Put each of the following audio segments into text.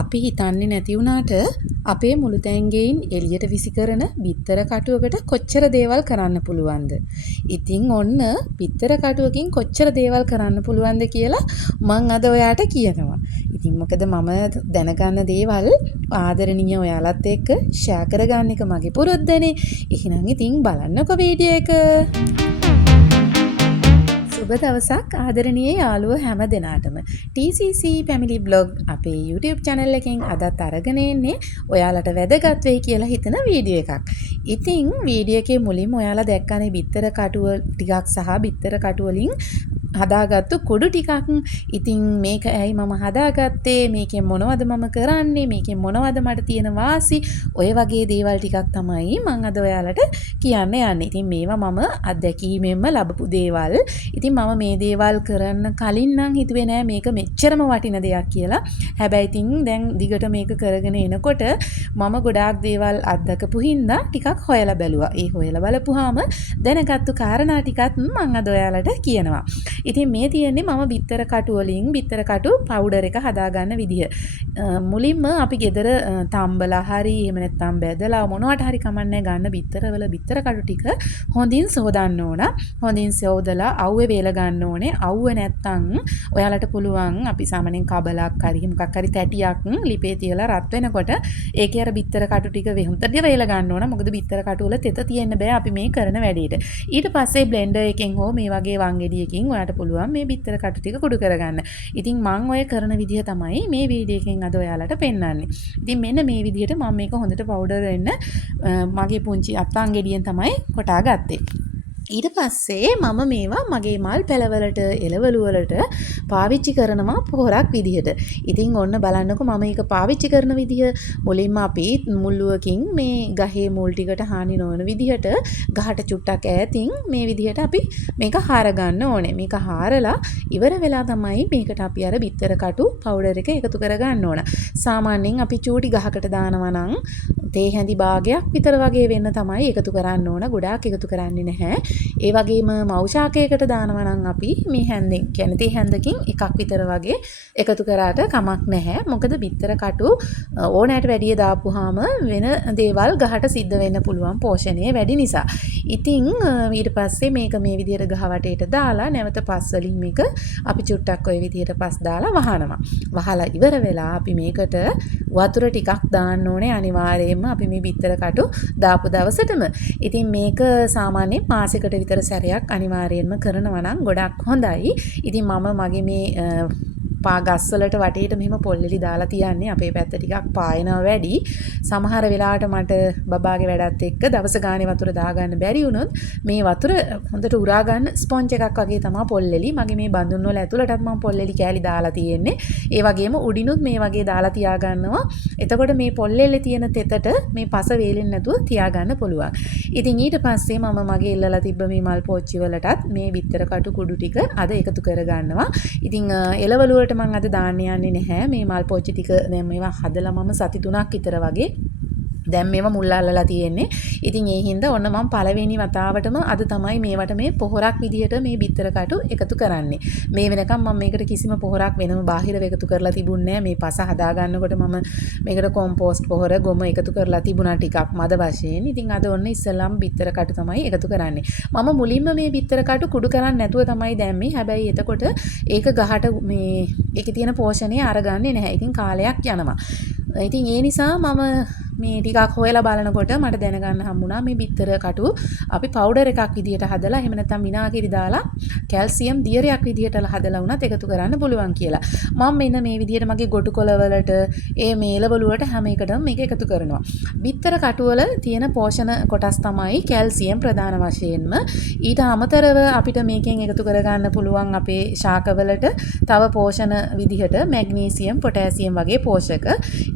අපි හිතන්නේ නැති වුණාට අපේ මුළුතැන්ගෙයින් එළියට විසි කරන බිත්තර කටුවකට කොච්චර දේවල් කරන්න පුළුවන්ද? ඉතින් ඔන්න බිත්තර කටුවකින් කොච්චර දේවල් කරන්න පුළුවන්ද කියලා මං අද ඔයාට කියනවා. ඉතින් මොකද මම දැනගන්න දේවල් ආදරණීය ඔයාලත් එක්ක ෂෙයා කරගන්න එක මගේ පුරුද්දනේ. එහෙනම් ඉතින් බලන්නකෝ වීඩියෝ එක. සුබ දවසක් ආදරණීය යාළුවෝ හැම දෙනාටම. TCC Family Blog අපේ YouTube channel එකෙන් අදත් අරගෙන එන්නේ ඔයාලට වැදගත් වෙයි කියලා හිතන වීඩියෝ එකක්. ඉතින් වීඩියෝ එකේ මුලින්ම ඔයාලා දැක්කනේ බිත්තර කටුව ටිකක් සහ බිත්තර කටු වලින් හදාගත්තු කුඩු ටිකක්. ඉතින් මේක ඇයි මම හදාගත්තේ? මේකෙන් මොනවද මම කරන්නේ? මේකෙන් මොනවද මට තියෙන වාසි? ඔය වගේ දේවල් ටිකක් තමයි මම අද ඔයාලට කියන්න යන්නේ. ඉතින් මේවා මම අත්දැකීමෙන්ම ලැබපු දේවල්. ඉතින් මම මේ දේවල් කරන්න කලින් නම් හිතුවේ නෑ මේක මෙච්චරම වටින දෙයක් කියලා. හැබැයි ඉතින් දැන් දිගට මේක කරගෙන එනකොට මම ගොඩාක් දේවල් අත්දකපු හින්දා ටිකක් හොයලා බැලුවා. ඒ හොයලා බලපුවාම දැනගත්තු කාරණා ටිකත් මම අද ඔයාලට කියනවා. ඉතින් මේ තියෙන්නේ මම බිත්තර කටු වලින් බිත්තර කටු පවුඩර් එක හදාගන්න විදිය. මුලින්ම අපි ගෙදර තම්බලා හරි එහෙම නැත්නම් බැදලා මොනවට හරි කමන්නේ ගන්න බිත්තරවල බිත්තර කටු ටික හොඳින් සෝදන්න ඕන. හොඳින් සෝදලා අවුවේ වේල ගන්න ඕනේ. අවුව නැත්තම් ඔයාලට පුළුවන් අපි සාමාන්‍යයෙන් කබලක් හරි මොකක් හරි තැටියක් ලිපේ තියලා රත් වෙනකොට ඒකේ අර බිත්තර කටු ටික වෙහුම්ටද වේල ගන්න ඕන. මොකද බිත්තර කටු වල තෙත තියෙන්න බෑ අපි මේ කරන වැඩේට. ඊට පස්සේ බ්ලෙන්ඩර් එකෙන් හෝ මේ වගේ වංගෙඩියකින් ඔයාලට පුළුවන් මේ බිත්තර කටු ටික කුඩු කරගන්න. ඉතින් මම ඔය කරන විදිහ තමයි මේ වීඩියෝ එකෙන් අද ඔයාලට පෙන්නන්නේ. ඉතින් මෙන්න මේ විදිහට මම මේක හොඳට පවුඩර් වෙන්න මගේ පුංචි අත්අංගෙඩියෙන් තමයි කොටා ගත්තේ. ඊට පස්සේ මම මේවා මගේ මල් පැලවලට එළවලු වලට පාවිච්චි කරනවා පොහොරක් විදිහට. ඉතින් ඔන්න බලන්නකෝ මම මේක පාවිච්චි කරන විදිහ. මුලින්ම අපි මුල්ලුවකින් මේ ගහේ මුල් ටිකට හානි නොවන විදිහට ගහට චුට්ටක් ඈතින් මේ විදිහට අපි මේක හාර ගන්න ඕනේ. මේක හාරලා ඉවර වෙලා තමයි මේකට අපි අර බිත්තර කටු පවුඩර් එක එකතු කර ගන්න ඕන. සාමාන්‍යයෙන් අපි චූටි ගහකට දානවා නම් තේ හැඳි භාගයක් විතර වගේ වෙන්න තමයි එකතු කරන්න ඕන. ගොඩාක් එකතු කරන්නේ නැහැ. ඒ වගේම මෞෂාකයකට දානවා නම් අපි මේ හැන්දෙන් කියන්නේ තේ හැන්දකින් එකක් විතර වගේ එකතු කරාට කමක් නැහැ. මොකද බිත්තර කටු ඕනෑට වැඩිය දාපුවාම වෙන දේවල් ගහට සිද්ධ වෙන්න පුළුවන් පෝෂණය වැඩි නිසා. ඉතින් ඊට පස්සේ මේක මේ විදිහට ගහ වටේට දාලා නැවත පස් වලින් මේක අපි චුට්ටක් ওই විදිහට පස් දාලා වහනවා. වහලා ඉවර වෙලා අපි මේකට වතුර ටිකක් දාන්න ඕනේ අනිවාර්යයෙන්ම අපි මේ බිත්තර කටු දාපු දවසටම. ඉතින් මේක සාමාන්‍යයෙන් මාසෙකට විතර සැරයක් අනිවාර්යයෙන්ම කරනවා නම් ගොඩක් හොඳයි. ඉතින් මම මගේ මේ ගස් වලට වටේට මෙහෙම පොල්ලෙලි දාලා තියන්නේ. අපේ පැත්ත ටිකක් පායනවා වැඩි. සමහර වෙලාවට මට බබාගේ වැඩත් එක්ක දවස ගානේ වතුර දාගන්න බැරි වුණොත් මේ වතුර හොඳට උරා ගන්න ස්පොන්ජ් එකක් වගේ තමයි පොල්ලෙලි. මගේ මේ බඳුන් වල ඇතුළටත් මම පොල්ලෙලි කෑලි දාලා තියෙන්නේ. ඒ වගේම උඩිනුත් මේ වගේ දාලා තියා ගන්නවා. එතකොට මේ පොල්ලෙලේ තියෙන තෙතට මේ පස වේලෙන්නේ නැතුව තියාගන්න පුළුවන්. ඉතින් ඊට පස්සේ මම මගේ ඉල්ලලා තිබ්බ මේ මල් පෝච්චි වලටත් මේ බිත්තර කටු කුඩු ටික අද එකතු කරගන්නවා. ඉතින් එළවලු වලට මම අද දාන්න යන්නේ නැහැ. මේ මල් පෝච්චි ටික දැන් මේවා හදලා මම සති 3ක් විතර වගේ දැන් මේවා මුල් අල්ලලා තියෙන්නේ. ඉතින් ඒ හින්දා ඔන්න මම පළවෙනි වතාවටම අද තමයි මේවට මේ පොහොරක් විදිහට මේ බිත්තර කටු එකතු කරන්නේ. මේ වෙනකම් මම මේකට කිසිම පොහොරක් වෙනම බාහිරව එකතු කරලා තිබුණේ නැහැ. මේ පස හදා ගන්නකොට මම මේකට කොම්පෝස්ට් පොහොර ගොම එකතු කරලා තිබුණා ටිකක් මද වශයෙන්. ඉතින් අද ඔන්න ඉස්සෙල්ලාම බිත්තර කටු තමයි එකතු කරන්නේ. මම මුලින්ම මේ බිත්තර කටු කුඩු කරන්නේ නැතුව තමයි දැම්මේ. හැබැයි එතකොට ඒක ගහට මේ ඒකේ තියෙන පෝෂණය අරගන්නේ නැහැ. ඉතින් කාලයක් යනවා. ඉතින් ඒ නිසා මම මේ ටිකක් හොයලා බලනකොට මට දැනගන්න හම්බුණා මේ බිත්තර කටු අපි පවුඩර් එකක් විදියට හදලා එහෙම නැත්නම් විනාගිරි දාලා කැල්සියම් දියරයක් විදියට හදලා වුණත් එකතු කරන්න පුළුවන් කියලා. මම මෙන්න මේ විදියට මගේ ගොටු කොළ වලට ඒ මේලවල වලට හැම එකටම මේක එකතු කරනවා. බිත්තර කටු වල තියෙන පෝෂණ කොටස් තමයි කැල්සියම් ප්‍රධාන වශයෙන්ම. ඊට අමතරව අපිට මේකෙන් එකතු කරගන්න පුළුවන් අපේ ශාකවලට තව පෝෂණ විදිහට මැග්නීසියම් පොටෑසියම් වගේ පෝෂක.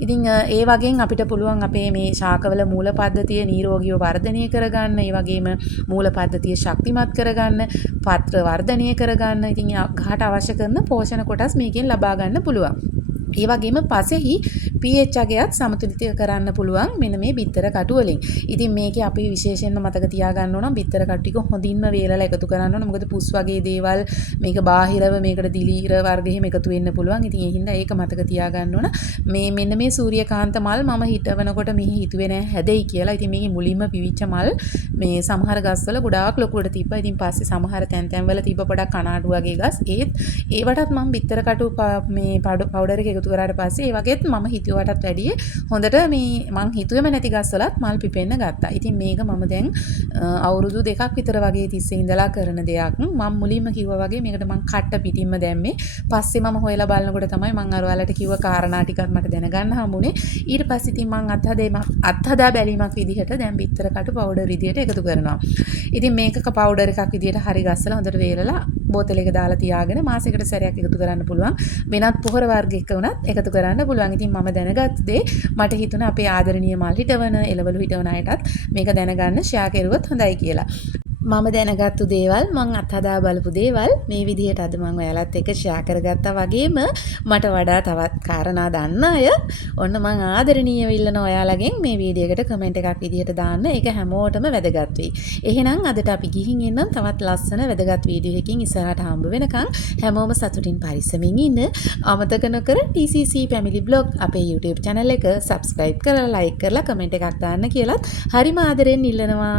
ඉතින් ඒ වගේන් අපිට පුළුවන් අපේ මේ ශාකවල මූල පද්ධතිය නිරෝගීව වර්ධනය කරගන්න, ඒ වගේම මූල පද්ධතිය ශක්තිමත් කරගන්න, පත්‍ර වර්ධනය කරගන්න. ඉතින් ගහට අවශ්‍ය කරන පෝෂණ කොටස් මේකෙන් ලබා ගන්න පුළුවන්. ඒ වගේම පසෙහි pH අගයත් සමතුලිත කරන්න පුළුවන් මෙන්න මේ බිත්තර කටු වලින්. ඉතින් මේකේ අපි විශේෂයෙන්ම මතක තියාගන්න ඕන බිත්තර කටු ටික හොඳින්ම වේලලා එකතු කරන්න ඕන. මොකද පුස් වගේ දේවල් මේක බාහිරව මේකට දිලීර වර්ග එහෙම එකතු වෙන්න පුළුවන්. ඉතින් ඒ හින්දා ඒක මතක තියාගන්න ඕන. මේ මෙන්න මේ සූර්යකාන්ත මල් මම හිටවනකොට මෙහි හිතුවේ නෑ හැදෙයි කියලා. ඉතින් මේකේ මුලින්ම පිවිච්ච මල් මේ සමහර ගස්වල ගොඩාක් ලොකුවට තිබ්බා. ඉතින් පස්සේ සමහර තැන් වල තිබ්බ පොඩක් කණාඩු වගේ ගස්. ඒවටත් මම බිත්තර කටු මේ පවුඩර් එක එකතු කරාට පස්සේ ඒ වගේත් මම හිතුවටත් වැඩිය හොඳට මේ මං හිතුවේම නැති ගස්වලත් මල් පිපෙන්න ගත්තා. ඉතින් මේක මම දැන් අවුරුදු 2ක් විතර වගේ තිස්සේ ඉඳලා කරන දෙයක්. මම මුලින්ම කිව්වා වගේ මේකට මං කට්ට පිටින්ම දැම්මේ. පස්සේ මම හොයලා බලනකොට තමයි මං අර ඔයාලට කිව්ව කාරණා ටිකක් මට දැනගන්න හම්බුනේ. ඊට පස්සේ ඉතින් මං අත්හදා බැලීමක් විදිහට දැන් බිත්තර කටු පවුඩර් විදිහට එකතු කරනවා. ඉතින් මේක පවුඩර් එකක් විදිහට හරි ගස්සලා හොඳට වේලලා බෝතලයක දාලා තියාගෙන මාසෙකට සැරයක් එකතු කරන්න පුළුවන්. වෙනත් පොහොර වර්ගයක වුණත් එකතු කරන්න පුළුවන්. ඉතින් මම දැනගත් දේ මට හිතුණා අපේ ආදරණීය මල් හිටවන එළවලු හිටවන අයටත් මේක දැනගන්න ෂෙයා කරුවොත් හොඳයි කියලා. මම දැනගත්තු දේවල් මං අත්හදා බලපු දේවල් මේ විදිහට අද මං ඔයාලත් එක්ක ෂෙයා කරගත්තා වගේම මට වඩා තවත් කාරණා දන්න අය ඔන්න මං ආදරණීයව ඉල්ලන ඔයාලගෙන් මේ වීඩියෝ එකට කමෙන්ට් එකක් විදිහට දාන්න. ඒක හැමෝටම වැදගත් වෙයි. එහෙනම් අදට අපි ගිහින් එන්නම් තවත් ලස්සන වැදගත් වීඩියෝ එකකින් ඉස්සරහට හම්බ වෙනකන් හැමෝම සතුටින් පරිස්සමින් ඉන්න. අමතක නොකර TCC Family Blog අපේ YouTube channel එක subscribe කරලා like කරලා කමෙන්ට් එකක් දාන්න කියලාත් හරිම ආදරෙන් ඉල්ලනවා.